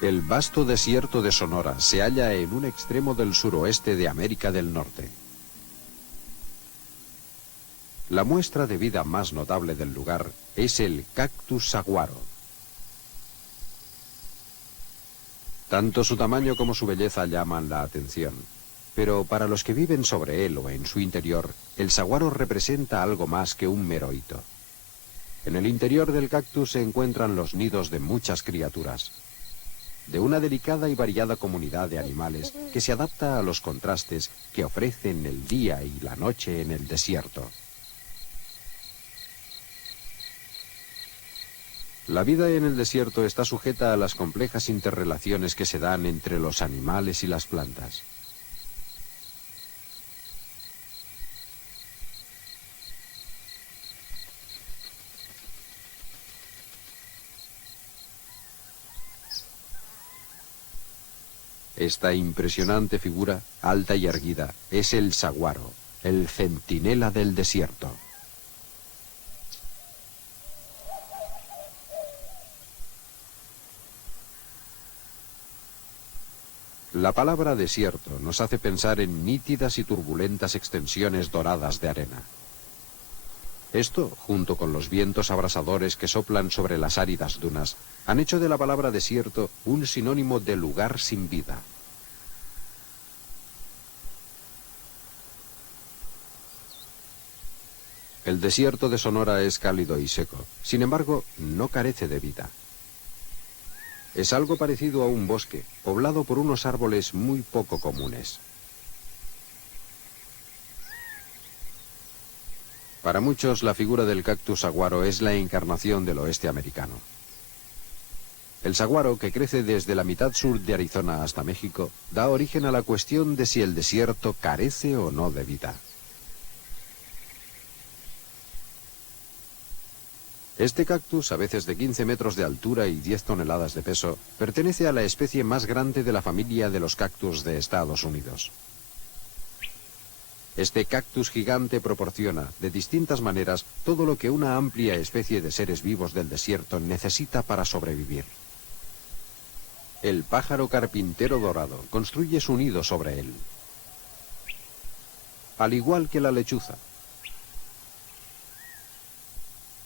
El vasto desierto de Sonora se halla en un extremo del suroeste de América del Norte. La muestra de vida más notable del lugar es el cactus saguaro. Tanto su tamaño como su belleza llaman la atención. Pero para los que viven sobre él o en su interior, el saguaro representa algo más que un mero hito. En el interior del cactus se encuentran los nidos de muchas criaturas, de una delicada y variada comunidad de animales que se adapta a los contrastes que ofrecen el día y la noche en el desierto. La vida en el desierto está sujeta a las complejas interrelaciones que se dan entre los animales y las plantas. Esta impresionante figura, alta y erguida, es el saguaro, el centinela del desierto. La palabra desierto nos hace pensar en nítidas y turbulentas extensiones doradas de arena. Esto, junto con los vientos abrasadores que soplan sobre las áridas dunas, han hecho de la palabra desierto un sinónimo de lugar sin vida. El desierto de Sonora es cálido y seco, sin embargo, no carece de vida. Es algo parecido a un bosque, poblado por unos árboles muy poco comunes. Para muchos, la figura del cactus saguaro es la encarnación del oeste americano. El saguaro, que crece desde la mitad sur de Arizona hasta México, da origen a la cuestión de si el desierto carece o no de vida. Este cactus, a veces de 15 metros de altura y 10 toneladas de peso, pertenece a la especie más grande de la familia de los cactus de Estados Unidos. Este cactus gigante proporciona, de distintas maneras, todo lo que una amplia especie de seres vivos del desierto necesita para sobrevivir. El pájaro carpintero dorado construye su nido sobre él, al igual que la lechuza.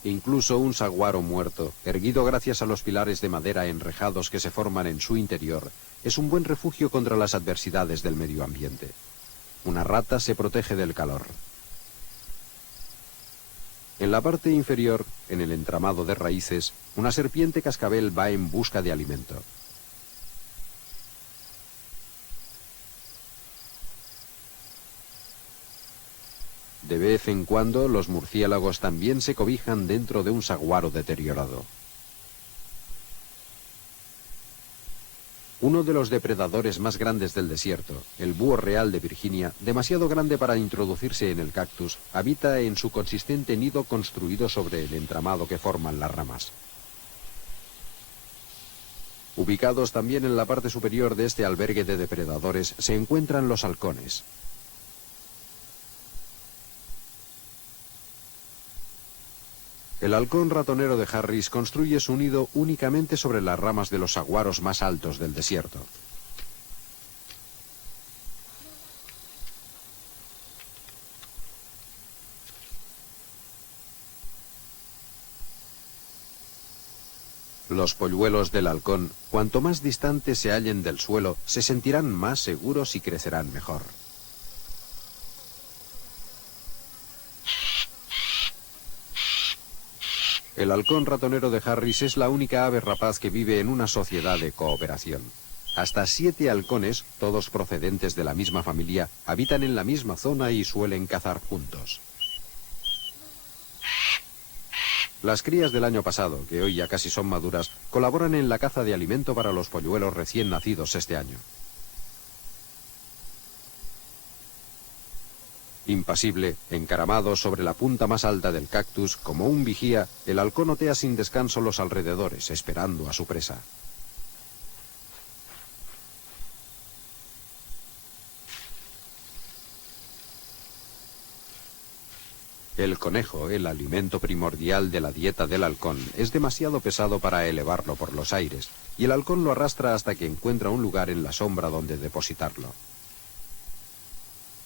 Incluso un saguaro muerto, erguido gracias a los pilares de madera enrejados que se forman en su interior, es un buen refugio contra las adversidades del medio ambiente. Una rata se protege del calor. En la parte inferior, en el entramado de raíces, una serpiente cascabel va en busca de alimento. De vez en cuando, los murciélagos también se cobijan dentro de un saguaro deteriorado. Uno de los depredadores más grandes del desierto, el búho real de Virginia, demasiado grande para introducirse en el cactus, habita en su consistente nido construido sobre el entramado que forman las ramas. Ubicados también en la parte superior de este albergue de depredadores se encuentran los halcones. El halcón ratonero de Harris construye su nido únicamente sobre las ramas de los saguaros más altos del desierto. Los polluelos del halcón, cuanto más distantes se hallen del suelo, se sentirán más seguros y crecerán mejor. El halcón ratonero de Harris es la única ave rapaz que vive en una sociedad de cooperación. Hasta 7 halcones, todos procedentes de la misma familia, habitan en la misma zona y suelen cazar juntos. Las crías del año pasado, que hoy ya casi son maduras, colaboran en la caza de alimento para los polluelos recién nacidos este año. Impasible, encaramado sobre la punta más alta del cactus, como un vigía, el halcón otea sin descanso los alrededores, esperando a su presa. El conejo, el alimento primordial de la dieta del halcón, es demasiado pesado para elevarlo por los aires, y el halcón lo arrastra hasta que encuentra un lugar en la sombra donde depositarlo.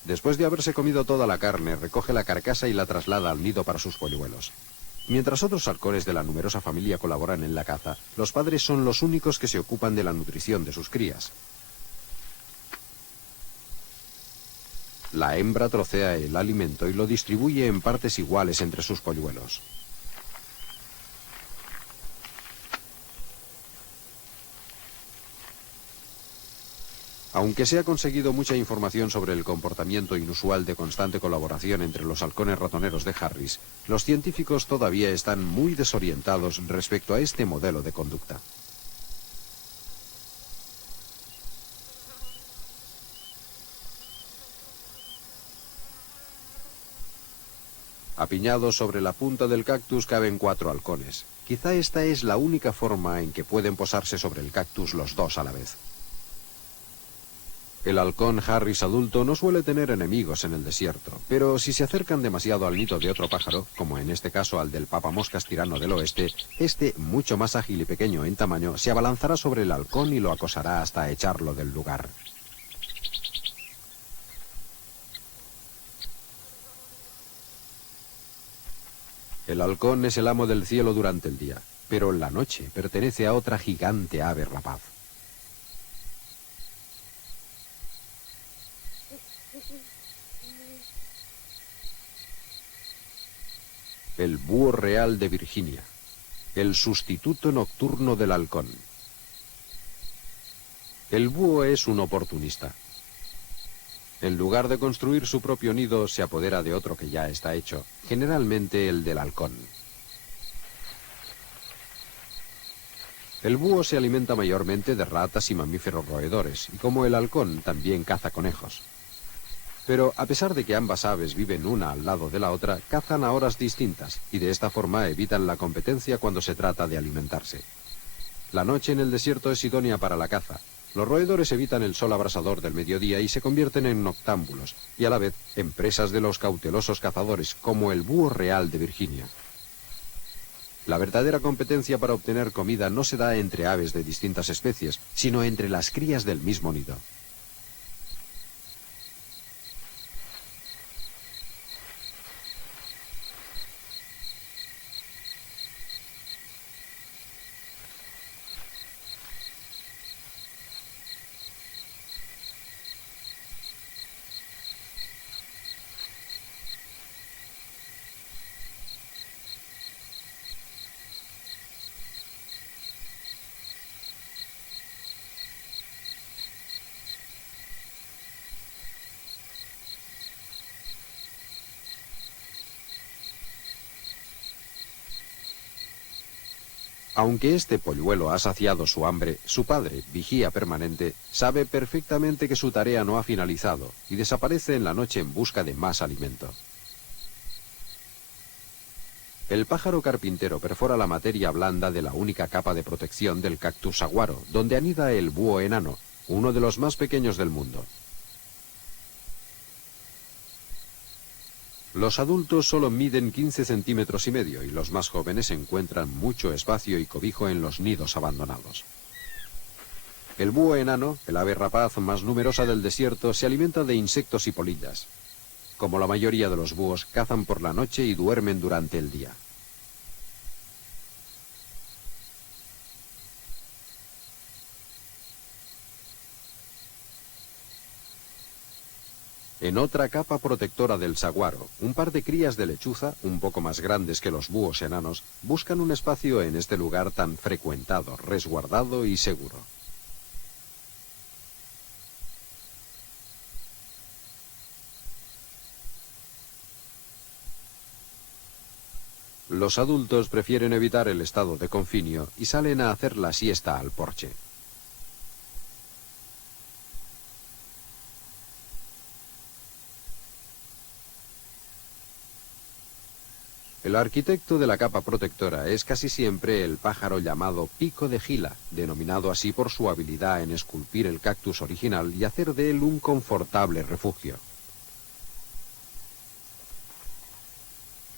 Después de haberse comido toda la carne, recoge la carcasa y la traslada al nido para sus polluelos. Mientras otros halcones de la numerosa familia colaboran en la caza, los padres son los únicos que se ocupan de la nutrición de sus crías. La hembra trocea el alimento y lo distribuye en partes iguales entre sus polluelos. Aunque se ha conseguido mucha información sobre el comportamiento inusual de constante colaboración entre los halcones ratoneros de Harris, los científicos todavía están muy desorientados respecto a este modelo de conducta. Apiñados sobre la punta del cactus caben 4 halcones. Quizá esta es la única forma en que pueden posarse sobre el cactus los dos a la vez. El halcón Harris adulto no suele tener enemigos en el desierto, pero si se acercan demasiado al nido de otro pájaro, como en este caso al del papamoscas tirano del oeste, este, mucho más ágil y pequeño en tamaño, se abalanzará sobre el halcón y lo acosará hasta echarlo del lugar. El halcón es el amo del cielo durante el día, pero la noche pertenece a otra gigante ave rapaz. El búho real de Virginia, el sustituto nocturno del halcón. El búho es un oportunista. En lugar de construir su propio nido, se apodera de otro que ya está hecho, generalmente el del halcón. El búho se alimenta mayormente de ratas y mamíferos roedores, y como el halcón, también caza conejos. Pero a pesar de que ambas aves viven una al lado de la otra, cazan a horas distintas, y de esta forma evitan la competencia cuando se trata de alimentarse. La noche en el desierto es idónea para la caza. Los roedores evitan el sol abrasador del mediodía y se convierten en noctámbulos, y a la vez en presas de los cautelosos cazadores, como el búho real de Virginia. La verdadera competencia para obtener comida no se da entre aves de distintas especies, sino entre las crías del mismo nido. Aunque este polluelo ha saciado su hambre, su padre, vigía permanente, sabe perfectamente que su tarea no ha finalizado y desaparece en la noche en busca de más alimento. El pájaro carpintero perfora la materia blanda de la única capa de protección del cactus saguaro, donde anida el búho enano, uno de los más pequeños del mundo. Los adultos solo miden 15 centímetros y medio y los más jóvenes encuentran mucho espacio y cobijo en los nidos abandonados. El búho enano, el ave rapaz más numerosa del desierto, se alimenta de insectos y polillas. Como la mayoría de los búhos, cazan por la noche y duermen durante el día. En otra capa protectora del saguaro, un par de crías de lechuza, un poco más grandes que los búhos enanos, buscan un espacio en este lugar tan frecuentado, resguardado y seguro. Los adultos prefieren evitar el estado de confinio y salen a hacer la siesta al porche. El arquitecto de la capa protectora es casi siempre el pájaro llamado pico de Gila, denominado así por su habilidad en esculpir el cactus original y hacer de él un confortable refugio.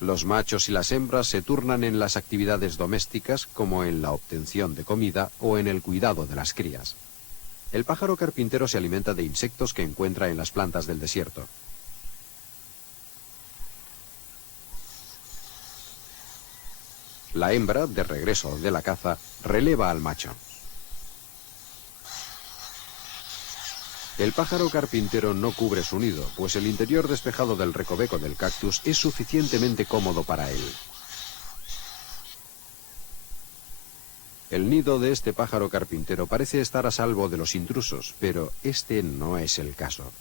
Los machos y las hembras se turnan en las actividades domésticas, como en la obtención de comida o en el cuidado de las crías. El pájaro carpintero se alimenta de insectos que encuentra en las plantas del desierto. La hembra, de regreso de la caza, releva al macho. El pájaro carpintero no cubre su nido, pues el interior despejado del recoveco del cactus es suficientemente cómodo para él. El nido de este pájaro carpintero parece estar a salvo de los intrusos, pero este no es el caso.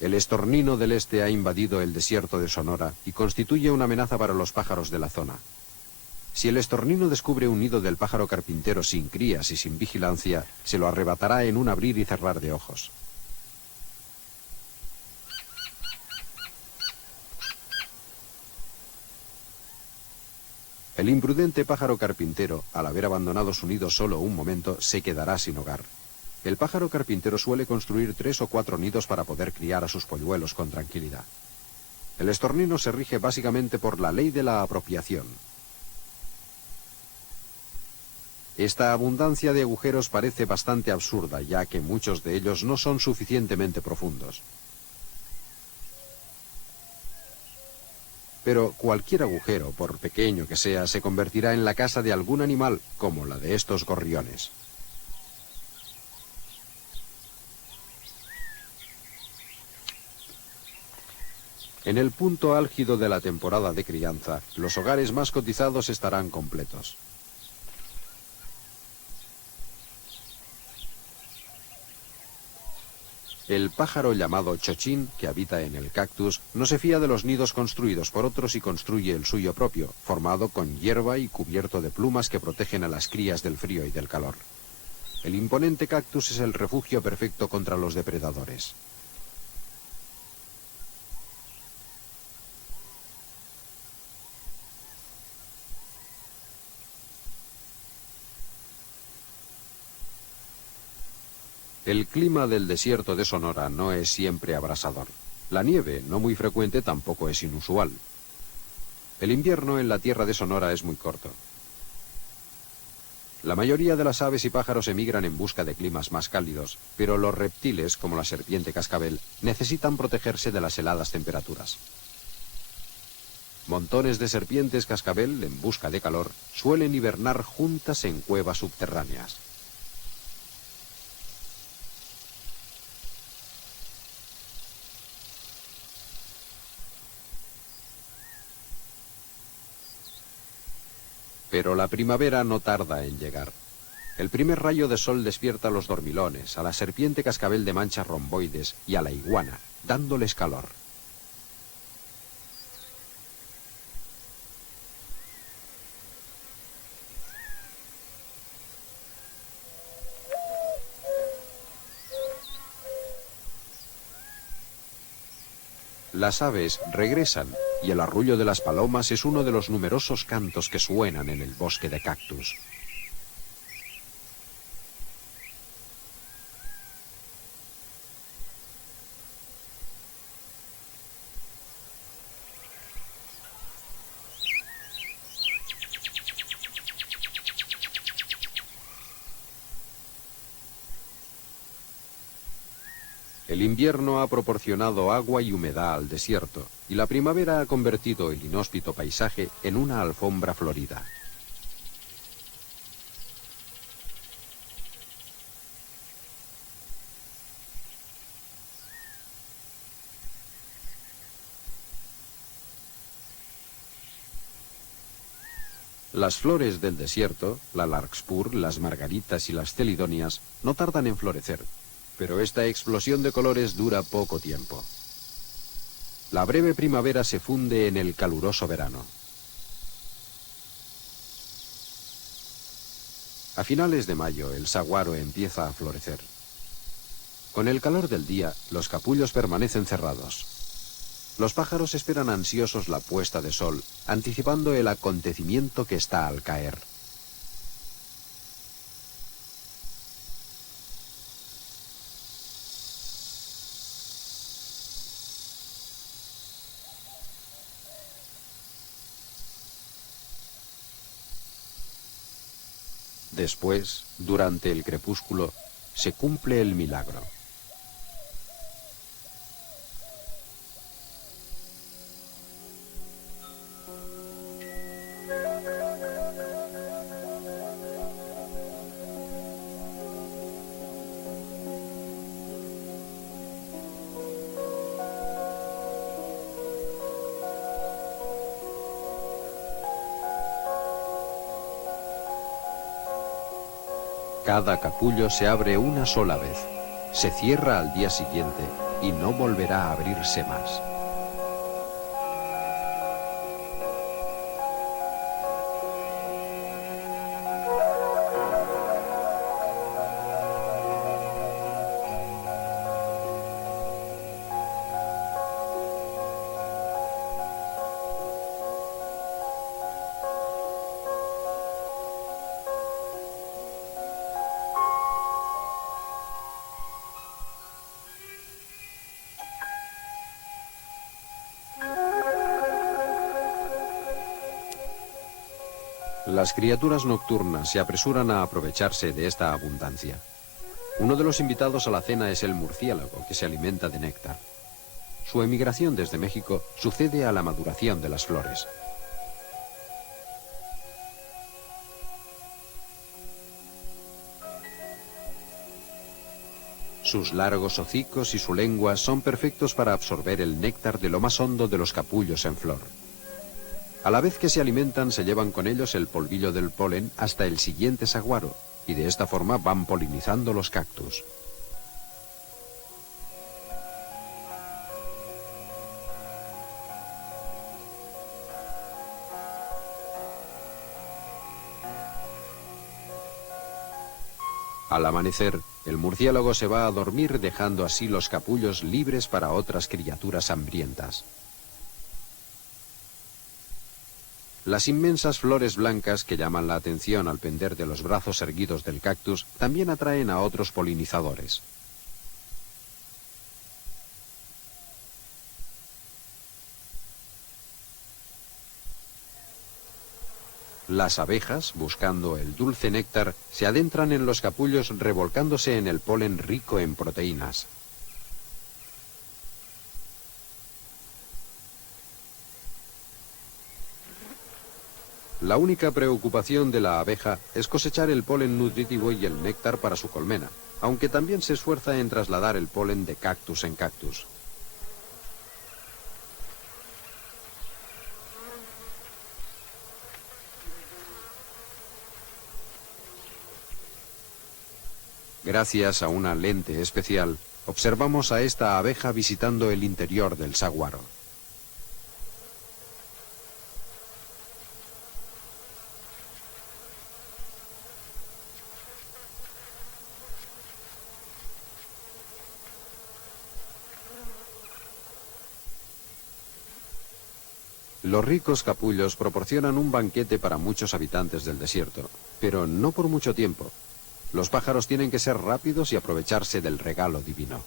El estornino del este ha invadido el desierto de Sonora y constituye una amenaza para los pájaros de la zona. Si el estornino descubre un nido del pájaro carpintero sin crías y sin vigilancia, se lo arrebatará en un abrir y cerrar de ojos. El imprudente pájaro carpintero, al haber abandonado su nido solo un momento, se quedará sin hogar. El pájaro carpintero suele construir 3 o 4 nidos para poder criar a sus polluelos con tranquilidad. El estornino se rige básicamente por la ley de la apropiación. Esta abundancia de agujeros parece bastante absurda, ya que muchos de ellos no son suficientemente profundos. Pero cualquier agujero, por pequeño que sea, se convertirá en la casa de algún animal, como la de estos gorriones. En el punto álgido de la temporada de crianza, los hogares más cotizados estarán completos. El pájaro llamado chochín, que habita en el cactus, no se fía de los nidos construidos por otros y construye el suyo propio, formado con hierba y cubierto de plumas que protegen a las crías del frío y del calor. El imponente cactus es el refugio perfecto contra los depredadores. El clima del desierto de Sonora no es siempre abrasador. La nieve, no muy frecuente, tampoco es inusual. El invierno en la tierra de Sonora es muy corto. La mayoría de las aves y pájaros emigran en busca de climas más cálidos, pero los reptiles, como la serpiente cascabel, necesitan protegerse de las heladas temperaturas. Montones de serpientes cascabel, en busca de calor, suelen hibernar juntas en cuevas subterráneas. Pero la primavera no tarda en llegar. El primer rayo de sol despierta a los dormilones, a la serpiente cascabel de manchas romboides y a la iguana, dándoles calor. Las aves regresan y el arrullo de las palomas es uno de los numerosos cantos que suenan en el bosque de cactus. El invierno ha proporcionado agua y humedad al desierto, y la primavera ha convertido el inhóspito paisaje en una alfombra florida. Las flores del desierto, la larkspur, las margaritas y las celidonias, no tardan en florecer, pero esta explosión de colores dura poco tiempo. La breve primavera se funde en el caluroso verano. A finales de mayo, el saguaro empieza a florecer. Con el calor del día, los capullos permanecen cerrados. Los pájaros esperan ansiosos la puesta de sol, anticipando el acontecimiento que está al caer. Después, durante el crepúsculo, se cumple el milagro. Cada capullo se abre una sola vez, se cierra al día siguiente y no volverá a abrirse más. Las criaturas nocturnas se apresuran a aprovecharse de esta abundancia. Uno de los invitados a la cena es el murciélago, que se alimenta de néctar. Su emigración desde México sucede a la maduración de las flores. Sus largos hocicos y su lengua son perfectos para absorber el néctar de lo más hondo de los capullos en flor. A la vez que se alimentan, se llevan con ellos el polvillo del polen hasta el siguiente saguaro, y de esta forma van polinizando los cactus. Al amanecer, el murciélago se va a dormir, dejando así los capullos libres para otras criaturas hambrientas. Las inmensas flores blancas que llaman la atención al pender de los brazos erguidos del cactus también atraen a otros polinizadores. Las abejas, buscando el dulce néctar, se adentran en los capullos revolcándose en el polen rico en proteínas. La única preocupación de la abeja es cosechar el polen nutritivo y el néctar para su colmena, aunque también se esfuerza en trasladar el polen de cactus en cactus. Gracias a una lente especial, observamos a esta abeja visitando el interior del saguaro. Los ricos capullos proporcionan un banquete para muchos habitantes del desierto, pero no por mucho tiempo. Los pájaros tienen que ser rápidos y aprovecharse del regalo divino.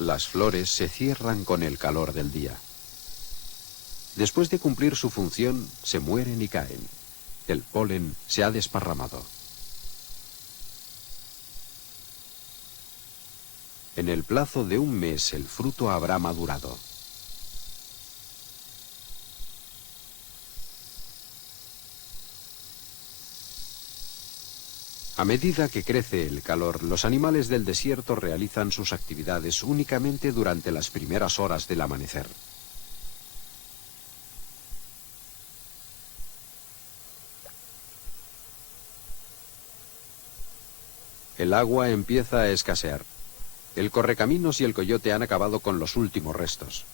Las flores se cierran con el calor del día. Después de cumplir su función, se mueren y caen. El polen se ha desparramado. En el plazo de un mes el fruto habrá madurado. A medida que crece el calor, los animales del desierto realizan sus actividades únicamente durante las primeras horas del amanecer. El agua empieza a escasear. El correcaminos y el coyote han acabado con los últimos restos.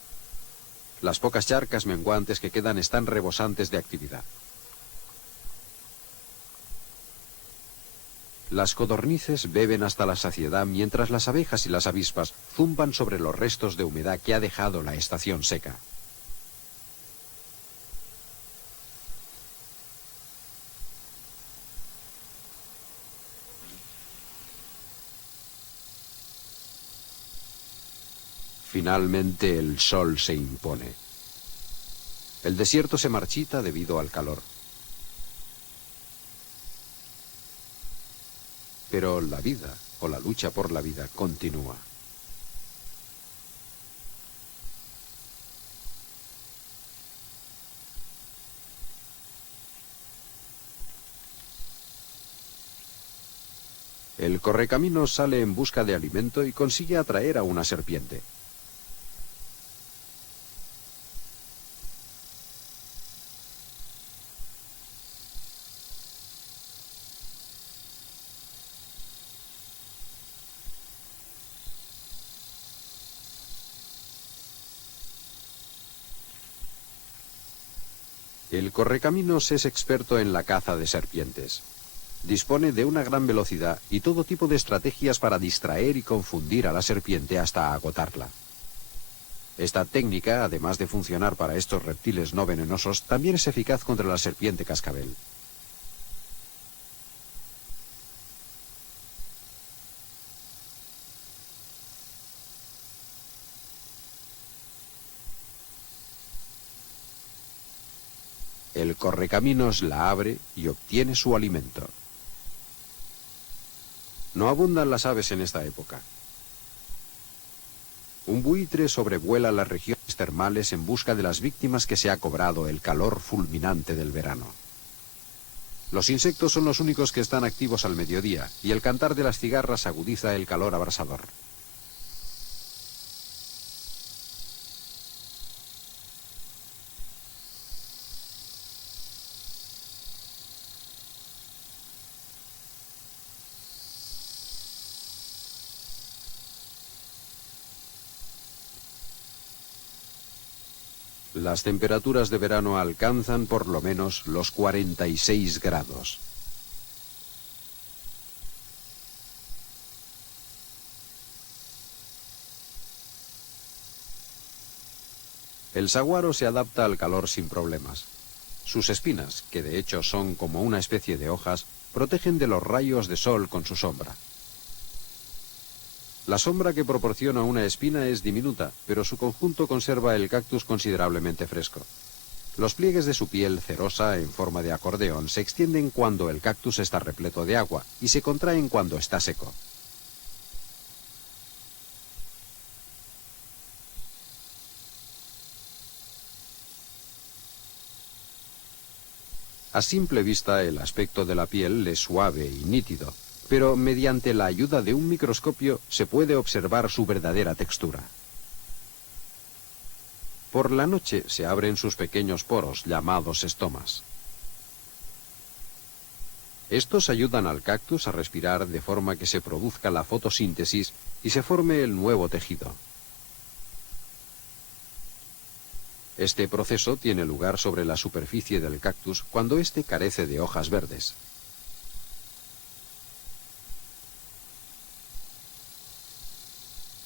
Las pocas charcas menguantes que quedan están rebosantes de actividad. Las codornices beben hasta la saciedad mientras las abejas y las avispas zumban sobre los restos de humedad que ha dejado la estación seca. Finalmente el sol se impone. El desierto se marchita debido al calor. Pero la vida, o la lucha por la vida, continúa. El correcaminos sale en busca de alimento y consigue atraer a una serpiente. El correcaminos es experto en la caza de serpientes. Dispone de una gran velocidad y todo tipo de estrategias para distraer y confundir a la serpiente hasta agotarla. Esta técnica, además de funcionar para estos reptiles no venenosos, también es eficaz contra la serpiente cascabel. El correcaminos la abre y obtiene su alimento. No abundan las aves en esta época. Un buitre sobrevuela las regiones termales en busca de las víctimas que se ha cobrado el calor fulminante del verano. Los insectos son los únicos que están activos al mediodía, y el cantar de las cigarras agudiza el calor abrasador. Las temperaturas de verano alcanzan por lo menos los 46 grados. El saguaro se adapta al calor sin problemas. Sus espinas, que de hecho son como una especie de hojas, protegen de los rayos de sol con su sombra. La sombra que proporciona una espina es diminuta, pero su conjunto conserva el cactus considerablemente fresco. Los pliegues de su piel cerosa en forma de acordeón se extienden cuando el cactus está repleto de agua y se contraen cuando está seco. A simple vista el aspecto de la piel es suave y nítido, pero mediante la ayuda de un microscopio se puede observar su verdadera textura. Por la noche se abren sus pequeños poros, llamados estomas. Estos ayudan al cactus a respirar de forma que se produzca la fotosíntesis y se forme el nuevo tejido. Este proceso tiene lugar sobre la superficie del cactus cuando éste carece de hojas verdes.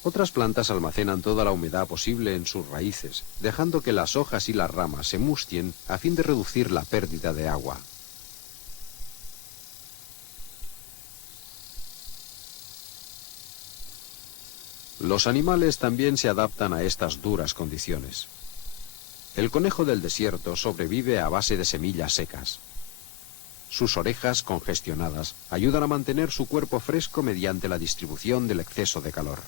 Otras plantas almacenan toda la humedad posible en sus raíces, dejando que las hojas y las ramas se mustien a fin de reducir la pérdida de agua. Los animales también se adaptan a estas duras condiciones. El conejo del desierto sobrevive a base de semillas secas. Sus orejas congestionadas ayudan a mantener su cuerpo fresco mediante la distribución del exceso de calor.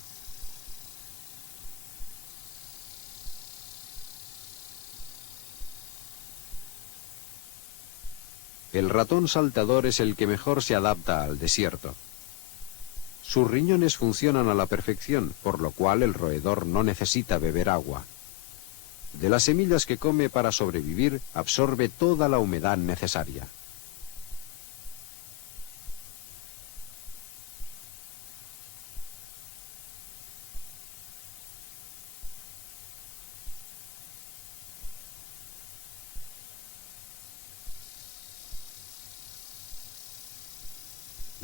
El ratón saltador es el que mejor se adapta al desierto. Sus riñones funcionan a la perfección, por lo cual el roedor no necesita beber agua. De las semillas que come para sobrevivir, absorbe toda la humedad necesaria.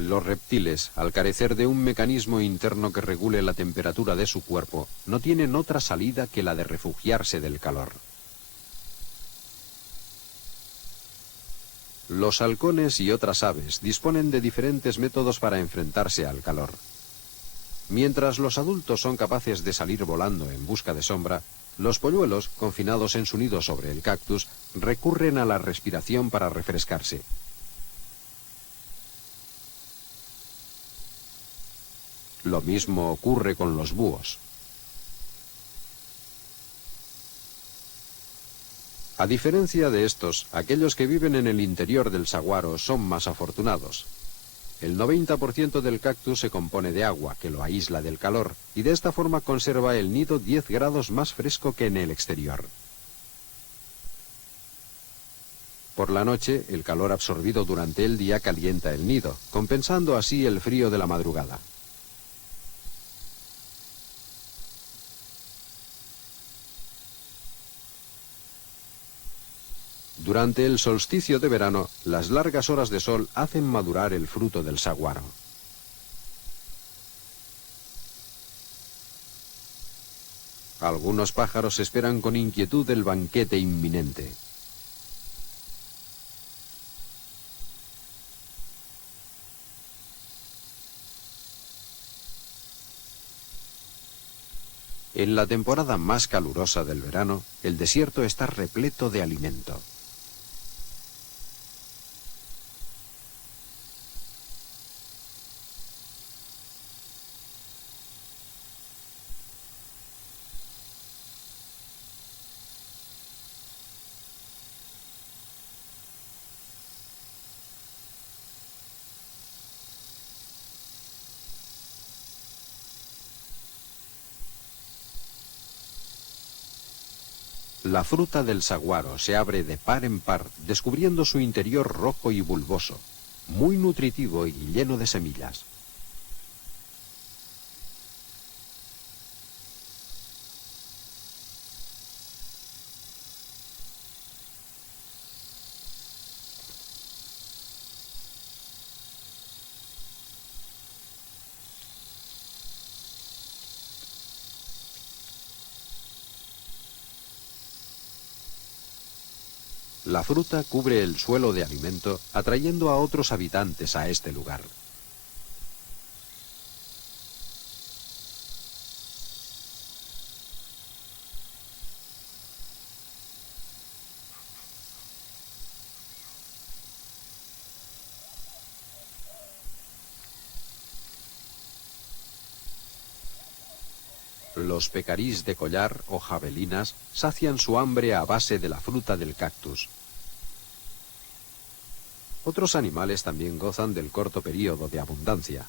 Los reptiles, al carecer de un mecanismo interno que regule la temperatura de su cuerpo, no tienen otra salida que la de refugiarse del calor. Los halcones y otras aves disponen de diferentes métodos para enfrentarse al calor. Mientras los adultos son capaces de salir volando en busca de sombra, los polluelos, confinados en su nido sobre el cactus, recurren a la respiración para refrescarse. Lo mismo ocurre con los búhos. A diferencia de estos, aquellos que viven en el interior del saguaro son más afortunados. El 90% del cactus se compone de agua, que lo aísla del calor, y de esta forma conserva el nido 10 grados más fresco que en el exterior. Por la noche, el calor absorbido durante el día calienta el nido, compensando así el frío de la madrugada. Durante el solsticio de verano, las largas horas de sol hacen madurar el fruto del saguaro. Algunos pájaros esperan con inquietud el banquete inminente. En la temporada más calurosa del verano, el desierto está repleto de alimento. La fruta del saguaro se abre de par en par, descubriendo su interior rojo y bulboso, muy nutritivo y lleno de semillas. La fruta cubre el suelo de alimento, atrayendo a otros habitantes a este lugar. Los pecarís de collar o javelinas sacian su hambre a base de la fruta del cactus. Otros animales también gozan del corto periodo de abundancia.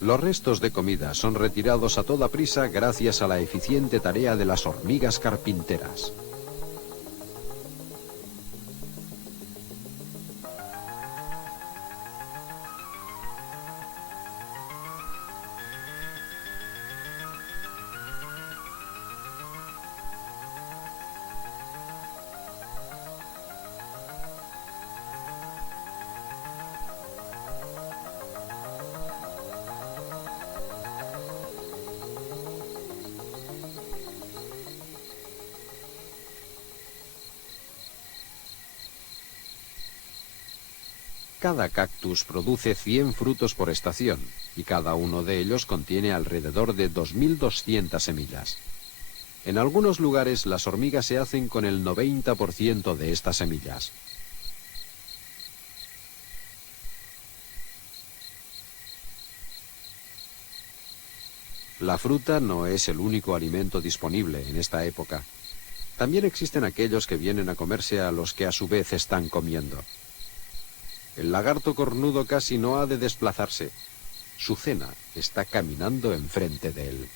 Los restos de comida son retirados a toda prisa gracias a la eficiente tarea de las hormigas carpinteras. Cada cactus produce 100 frutos por estación, y cada uno de ellos contiene alrededor de 2.200 semillas. En algunos lugares las hormigas se hacen con el 90% de estas semillas. La fruta no es el único alimento disponible en esta época. También existen aquellos que vienen a comerse a los que a su vez están comiendo. El lagarto cornudo casi no ha de desplazarse. Su cena está caminando enfrente de él.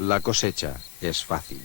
La cosecha es fácil.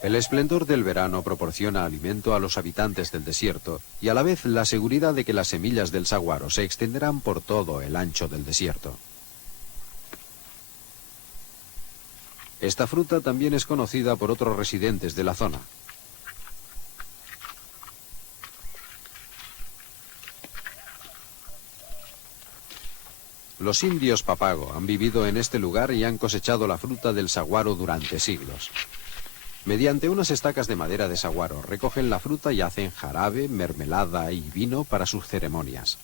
El esplendor del verano proporciona alimento a los habitantes del desierto y a la vez la seguridad de que las semillas del saguaro se extenderán por todo el ancho del desierto. Esta fruta también es conocida por otros residentes de la zona. Los indios papago han vivido en este lugar y han cosechado la fruta del saguaro durante siglos. Mediante unas estacas de madera de saguaro recogen la fruta y hacen jarabe, mermelada y vino para sus ceremonias.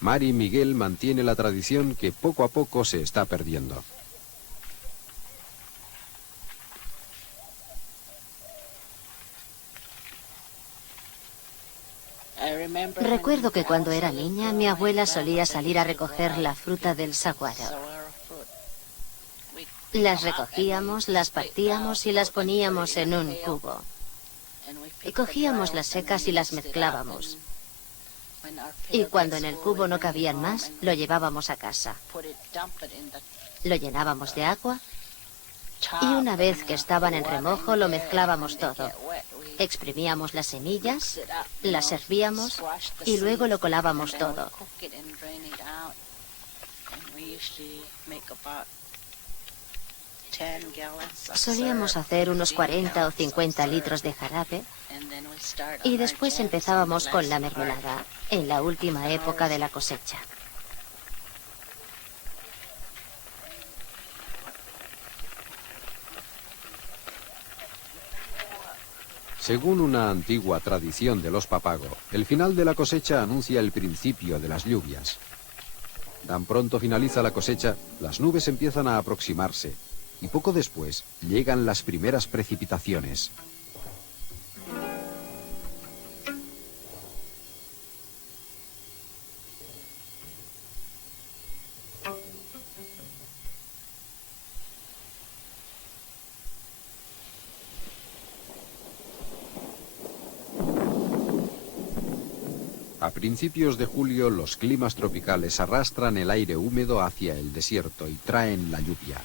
Mari Miguel mantiene la tradición que poco a poco se está perdiendo. Recuerdo que cuando era niña mi abuela solía salir a recoger la fruta del saguaro. Las recogíamos, las partíamos y las poníamos en un cubo. Y cogíamos las secas y las mezclábamos. Y cuando en el cubo no cabían más, lo llevábamos a casa. Lo llenábamos de agua y una vez que estaban en remojo lo mezclábamos todo. Exprimíamos las semillas, las hervíamos y luego lo colábamos todo. Solíamos hacer unos 40 o 50 litros de jarabe y después empezábamos con la mermelada, en la última época de la cosecha. Según una antigua tradición de los papago, el final de la cosecha anuncia el principio de las lluvias. Tan pronto finaliza la cosecha, las nubes empiezan a aproximarse y poco después llegan las primeras precipitaciones. A principios de julio, los climas tropicales arrastran el aire húmedo hacia el desierto y traen la lluvia.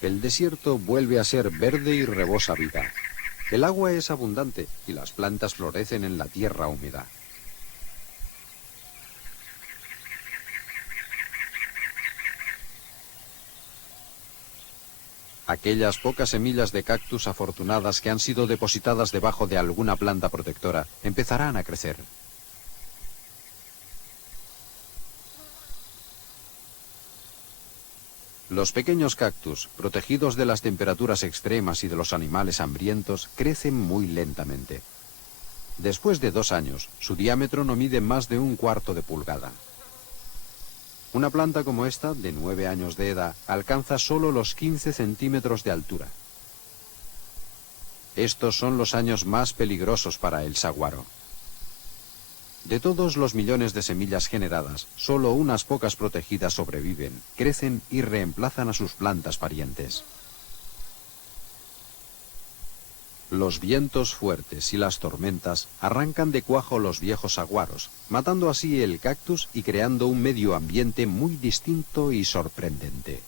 El desierto vuelve a ser verde y rebosa vida. El agua es abundante y las plantas florecen en la tierra húmeda. Aquellas pocas semillas de cactus afortunadas que han sido depositadas debajo de alguna planta protectora empezarán a crecer. Los pequeños cactus, protegidos de las temperaturas extremas y de los animales hambrientos, crecen muy lentamente. Después de 2 años, su diámetro no mide más de 1/4 de pulgada. Una planta como esta, de 9 años de edad, alcanza solo los 15 centímetros de altura. Estos son los años más peligrosos para el saguaro. De todos los millones de semillas generadas, solo unas pocas protegidas sobreviven, crecen y reemplazan a sus plantas parientes. Los vientos fuertes y las tormentas arrancan de cuajo los viejos saguaros, matando así el cactus y creando un medio ambiente muy distinto y sorprendente.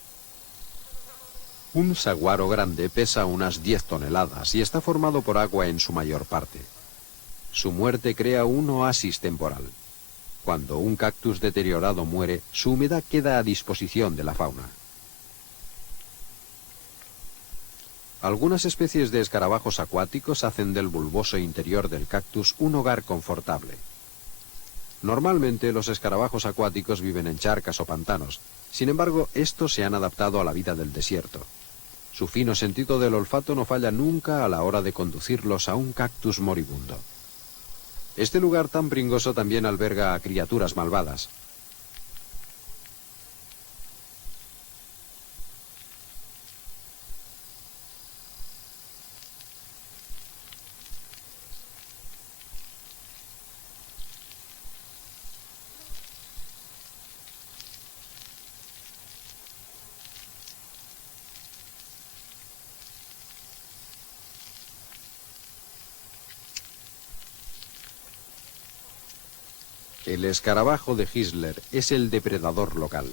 Un saguaro grande pesa unas 10 toneladas y está formado por agua en su mayor parte. Su muerte crea un oasis temporal. Cuando un cactus deteriorado muere, su humedad queda a disposición de la fauna. Algunas especies de escarabajos acuáticos hacen del bulboso interior del cactus un hogar confortable. Normalmente los escarabajos acuáticos viven en charcas o pantanos. Sin embargo, estos se han adaptado a la vida del desierto. Su fino sentido del olfato no falla nunca a la hora de conducirlos a un cactus moribundo. Este lugar tan pringoso también alberga a criaturas malvadas. El escarabajo de Whistler es el depredador local.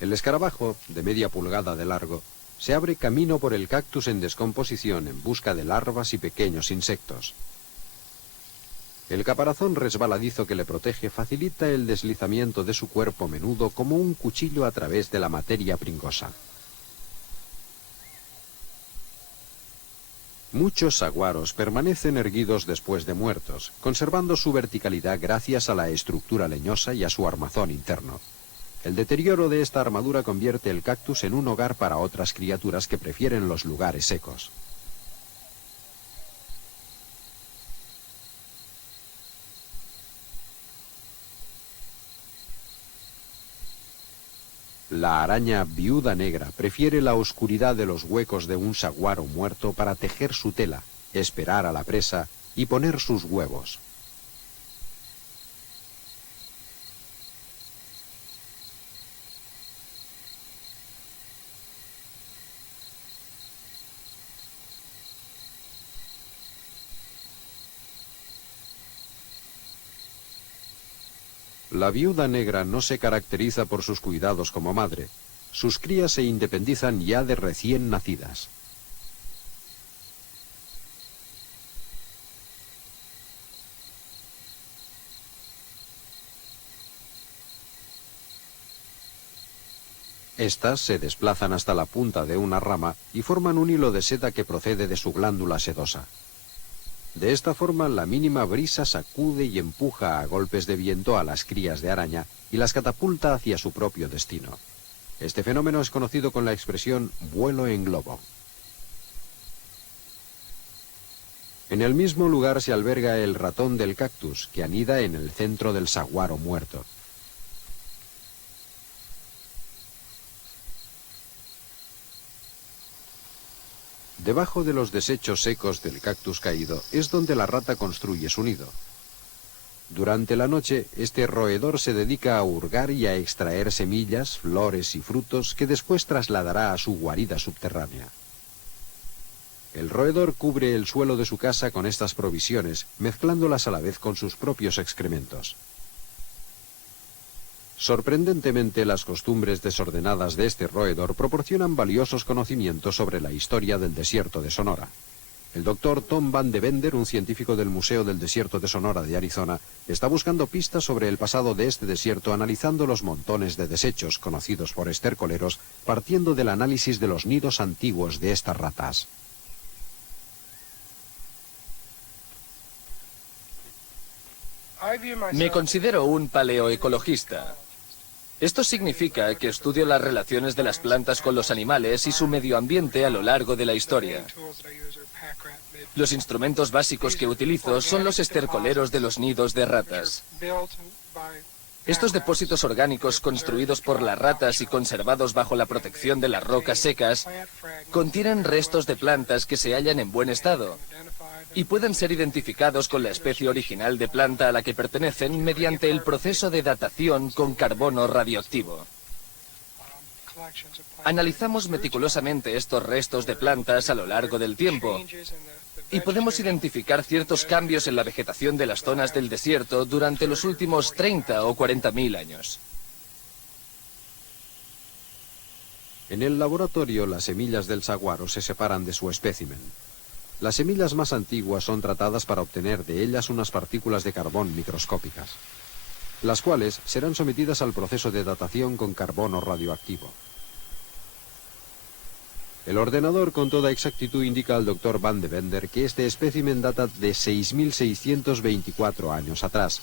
El escarabajo, de media pulgada de largo, se abre camino por el cactus en descomposición en busca de larvas y pequeños insectos. El caparazón resbaladizo que le protege facilita el deslizamiento de su cuerpo menudo como un cuchillo a través de la materia pringosa. Muchos saguaros permanecen erguidos después de muertos, conservando su verticalidad gracias a la estructura leñosa y a su armazón interno. El deterioro de esta armadura convierte el cactus en un hogar para otras criaturas que prefieren los lugares secos. La araña viuda negra prefiere la oscuridad de los huecos de un saguaro muerto para tejer su tela, esperar a la presa y poner sus huevos. La viuda negra no se caracteriza por sus cuidados como madre. Sus crías se independizan ya de recién nacidas. Estas se desplazan hasta la punta de una rama y forman un hilo de seda que procede de su glándula sedosa. De esta forma, la mínima brisa sacude y empuja a golpes de viento a las crías de araña y las catapulta hacia su propio destino. Este fenómeno es conocido con la expresión vuelo en globo. En el mismo lugar se alberga el ratón del cactus, que anida en el centro del saguaro muerto. Debajo de los desechos secos del cactus caído es donde la rata construye su nido. Durante la noche, este roedor se dedica a hurgar y a extraer semillas, flores y frutos que después trasladará a su guarida subterránea. El roedor cubre el suelo de su casa con estas provisiones, mezclándolas a la vez con sus propios excrementos. Sorprendentemente, las costumbres desordenadas de este roedor proporcionan valiosos conocimientos sobre la historia del desierto de Sonora. El doctor Tom Van de Vender, un científico del Museo del Desierto de Sonora de Arizona, está buscando pistas sobre el pasado de este desierto analizando los montones de desechos conocidos por estercoleros, partiendo del análisis de los nidos antiguos de estas ratas. Me considero un paleoecologista. Esto significa que estudio las relaciones de las plantas con los animales y su medio ambiente a lo largo de la historia. Los instrumentos básicos que utilizo son los estercoleros de los nidos de ratas. Estos depósitos orgánicos construidos por las ratas y conservados bajo la protección de las rocas secas contienen restos de plantas que se hallan en buen estado y pueden ser identificados con la especie original de planta a la que pertenecen mediante el proceso de datación con carbono radioactivo. Analizamos meticulosamente estos restos de plantas a lo largo del tiempo y podemos identificar ciertos cambios en la vegetación de las zonas del desierto durante los últimos 30 o 40.000 años. En el laboratorio, las semillas del saguaro se separan de su espécimen. Las semillas más antiguas son tratadas para obtener de ellas unas partículas de carbón microscópicas, las cuales serán sometidas al proceso de datación con carbono radioactivo. El ordenador con toda exactitud indica al Dr. Van de Vender que este espécimen data de 6.624 años atrás.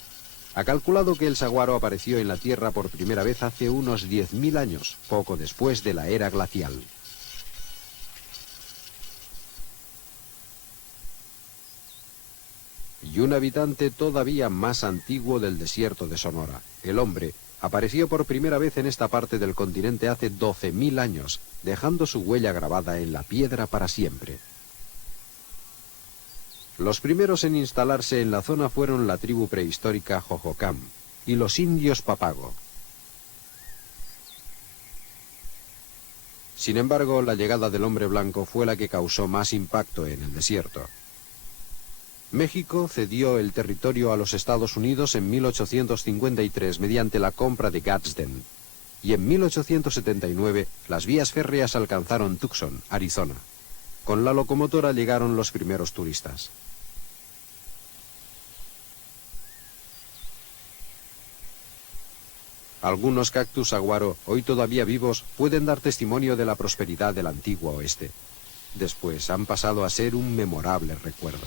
Ha calculado que el saguaro apareció en la Tierra por primera vez hace unos 10.000 años, poco después de la era glacial. y un habitante todavía más antiguo del desierto de Sonora. El hombre apareció por primera vez en esta parte del continente hace 12.000 años, dejando su huella grabada en la piedra para siempre. Los primeros en instalarse en la zona fueron la tribu prehistórica Hohokam y los indios Papago. Sin embargo, la llegada del hombre blanco fue la que causó más impacto en el desierto. México cedió el territorio a los Estados Unidos en 1853 mediante la compra de Gadsden, y en 1879 las vías férreas alcanzaron Tucson, Arizona. Con la locomotora llegaron los primeros turistas. Algunos cactus saguaro, hoy todavía vivos, pueden dar testimonio de la prosperidad del antiguo oeste. Después han pasado a ser un memorable recuerdo.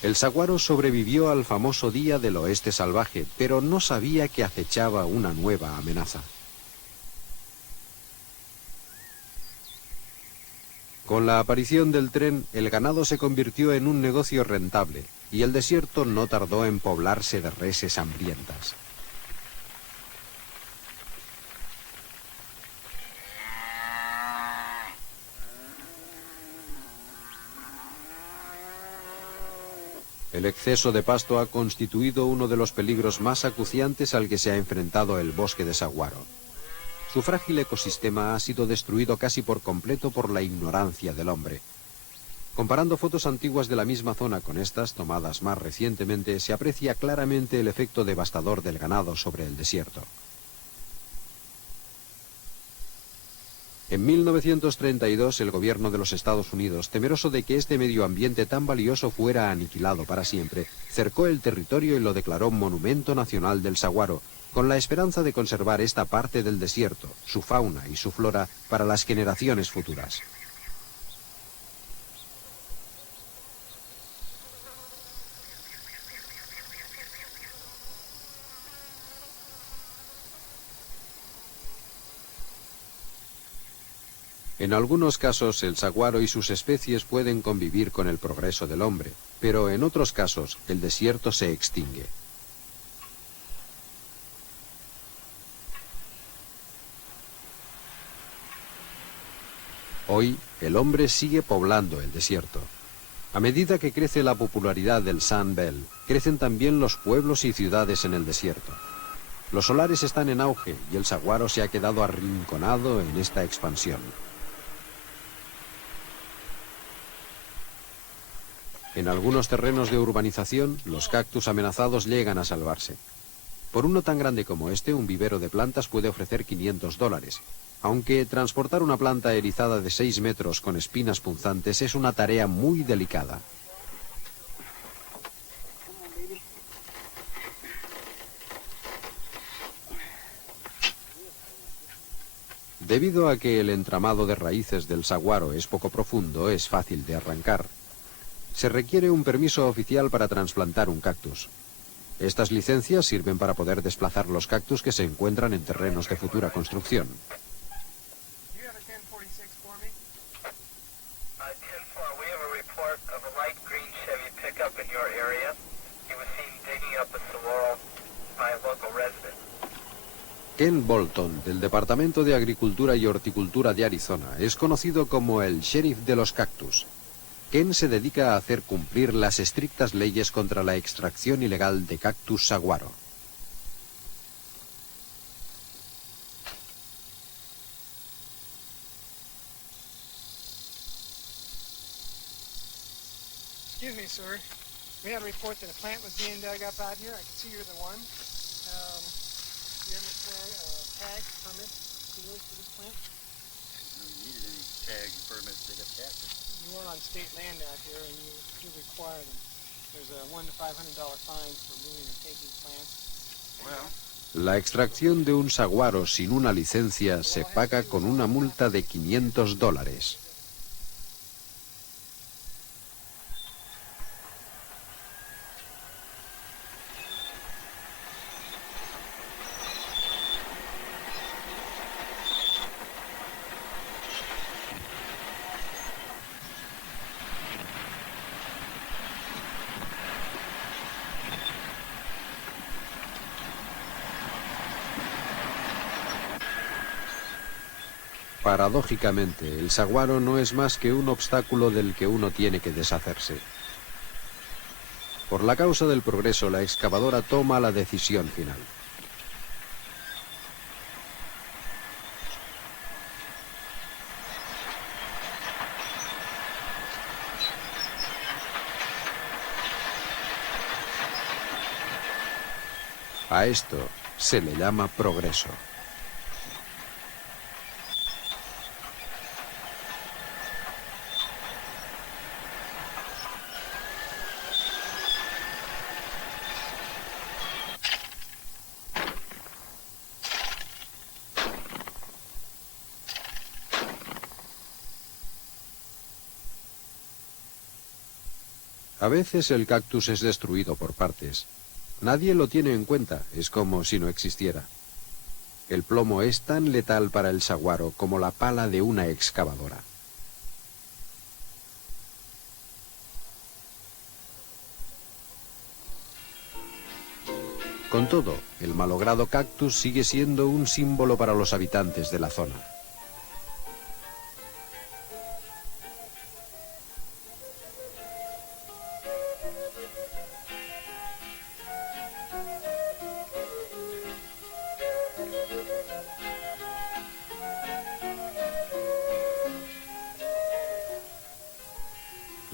El saguaro sobrevivió al famoso Día del Oeste Salvaje, pero no sabía que acechaba una nueva amenaza. Con la aparición del tren, el ganado se convirtió en un negocio rentable, y el desierto no tardó en poblarse de reses hambrientas. El exceso de pasto ha constituido uno de los peligros más acuciantes al que se ha enfrentado el bosque de saguaro. Su frágil ecosistema ha sido destruido casi por completo por la ignorancia del hombre. Comparando fotos antiguas de la misma zona con estas, tomadas más recientemente, se aprecia claramente el efecto devastador del ganado sobre el desierto. En 1932, el gobierno de los Estados Unidos, temeroso de que este medio ambiente tan valioso fuera aniquilado para siempre, cercó el territorio y lo declaró Monumento Nacional del Saguaro, con la esperanza de conservar esta parte del desierto, su fauna y su flora, para las generaciones futuras. En algunos casos, el saguaro y sus especies pueden convivir con el progreso del hombre, pero en otros casos, el desierto se extingue. Hoy, el hombre sigue poblando el desierto. A medida que crece la popularidad del Sun Belt, crecen también los pueblos y ciudades en el desierto. Los solares están en auge y el saguaro se ha quedado arrinconado en esta expansión. En algunos terrenos de urbanización, los cactus amenazados llegan a salvarse. Por uno tan grande como este, un vivero de plantas puede ofrecer $500, aunque transportar una planta erizada de 6 metros con espinas punzantes es una tarea muy delicada. Debido a que el entramado de raíces del saguaro es poco profundo, es fácil de arrancar. Se requiere un permiso oficial para trasplantar un cactus. Estas licencias sirven para poder desplazar los cactus que se encuentran en terrenos de futura construcción. Ken Bolton, del Departamento de Agricultura y Horticultura de Arizona, es conocido como el sheriff de los cactus. Ken se dedica a hacer cumplir las estrictas leyes contra la extracción ilegal de cactus saguaro. Excuse me, sir. We had a report that a plant was being dug up out here. I can see you're the one. Do you have a tag permit to use for this plant? No, you needed any tag permit to dig up cactus. You are on state land out here, and you require them. There's a $100 to $500 fine for moving or taking plants. Well, La extracción de un saguaro sin una licencia se paga con una multa de $500. Paradójicamente, el saguaro no es más que un obstáculo del que uno tiene que deshacerse. Por la causa del progreso, la excavadora toma la decisión final. A esto se le llama progreso. A veces el cactus es destruido por partes. Nadie lo tiene en cuenta, es como si no existiera. El plomo es tan letal para el saguaro como la pala de una excavadora. Con todo, el malogrado cactus sigue siendo un símbolo para los habitantes de la zona.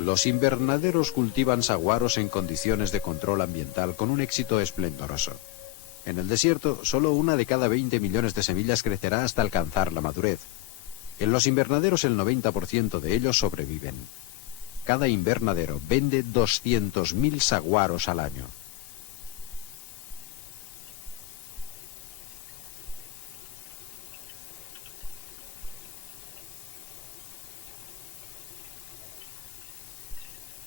Los invernaderos cultivan saguaros en condiciones de control ambiental con un éxito esplendoroso. En el desierto, solo 1 de cada 20 millones de semillas crecerá hasta alcanzar la madurez. En los invernaderos el 90% de ellos sobreviven. Cada invernadero vende 200.000 saguaros al año.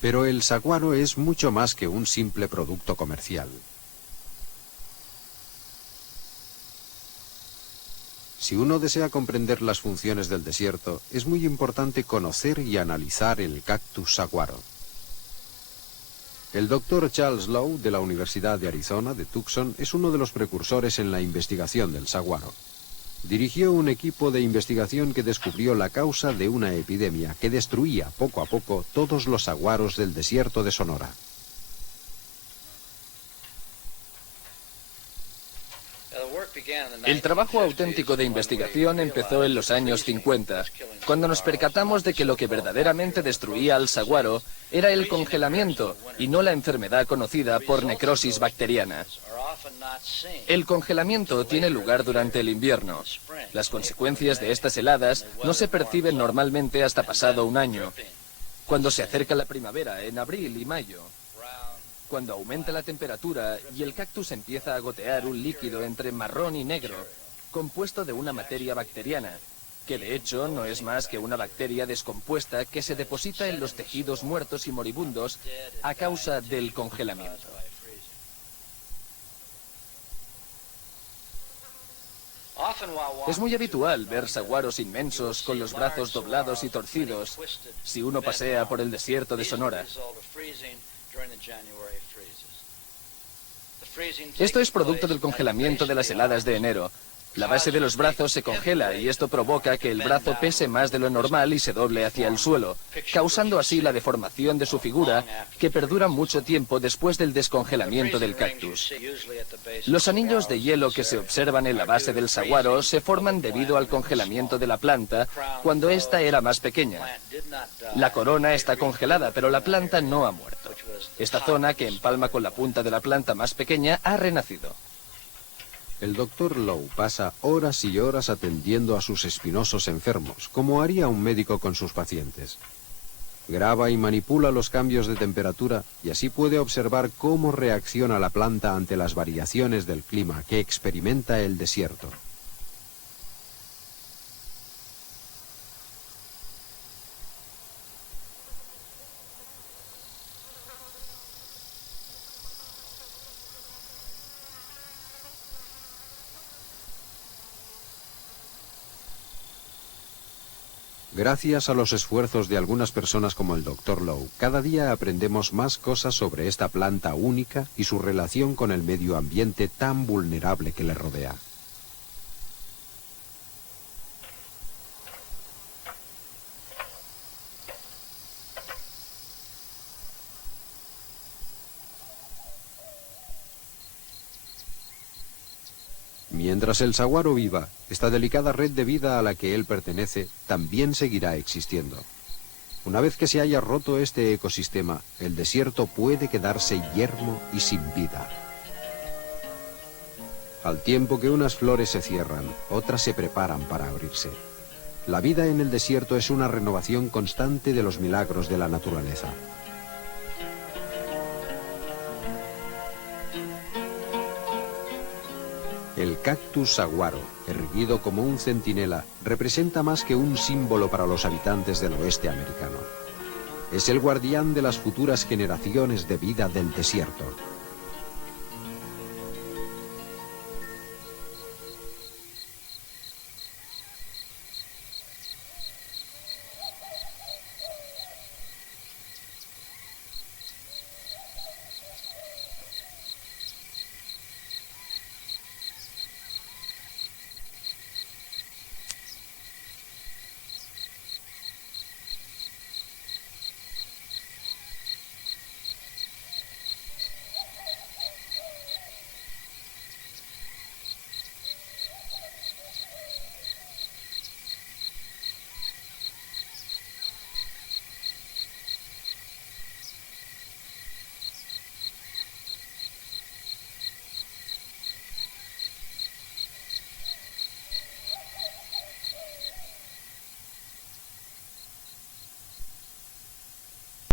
Pero el saguaro es mucho más que un simple producto comercial. Si uno desea comprender las funciones del desierto, es muy importante conocer y analizar el cactus saguaro. El Dr. Charles Lowe, de la Universidad de Arizona, de Tucson, es uno de los precursores en la investigación del saguaro. Dirigió un equipo de investigación que descubrió la causa de una epidemia que destruía poco a poco todos los saguaros del desierto de Sonora. El trabajo auténtico de investigación empezó en los años 50, cuando nos percatamos de que lo que verdaderamente destruía al saguaro era el congelamiento y no la enfermedad conocida por necrosis bacteriana. El congelamiento tiene lugar durante el invierno. Las consecuencias de estas heladas no se perciben normalmente hasta pasado un año. Cuando se acerca la primavera, en abril y mayo, cuando aumenta la temperatura y el cactus empieza a gotear un líquido entre marrón y negro, compuesto de una materia bacteriana, que de hecho no es más que una bacteria descompuesta que se deposita en los tejidos muertos y moribundos a causa del congelamiento. Es muy habitual ver saguaros inmensos con los brazos doblados y torcidos si uno pasea por el desierto de Sonora. Esto es producto del congelamiento de las heladas de enero. La base de los brazos se congela y esto provoca que el brazo pese más de lo normal y se doble hacia el suelo, causando así la deformación de su figura que perdura mucho tiempo después del descongelamiento del cactus. Los anillos de hielo que se observan en la base del saguaro se forman debido al congelamiento de la planta cuando ésta era más pequeña. La corona está congelada, pero la planta no ha muerto. Esta zona, que empalma con la punta de la planta más pequeña, ha renacido. El Dr. Lowe pasa horas y horas atendiendo a sus espinosos enfermos, como haría un médico con sus pacientes. Graba y manipula los cambios de temperatura y así puede observar cómo reacciona la planta ante las variaciones del clima que experimenta el desierto. Gracias a los esfuerzos de algunas personas como el Dr. Lowe, cada día aprendemos más cosas sobre esta planta única y su relación con el medio ambiente tan vulnerable que le rodea. Mientras el saguaro viva, esta delicada red de vida a la que él pertenece también seguirá existiendo. Una vez que se haya roto este ecosistema, el desierto puede quedarse yermo y sin vida. Al tiempo que unas flores se cierran, otras se preparan para abrirse. La vida en el desierto es una renovación constante de los milagros de la naturaleza. El cactus saguaro, erguido como un centinela, representa más que un símbolo para los habitantes del oeste americano. Es el guardián de las futuras generaciones de vida del desierto.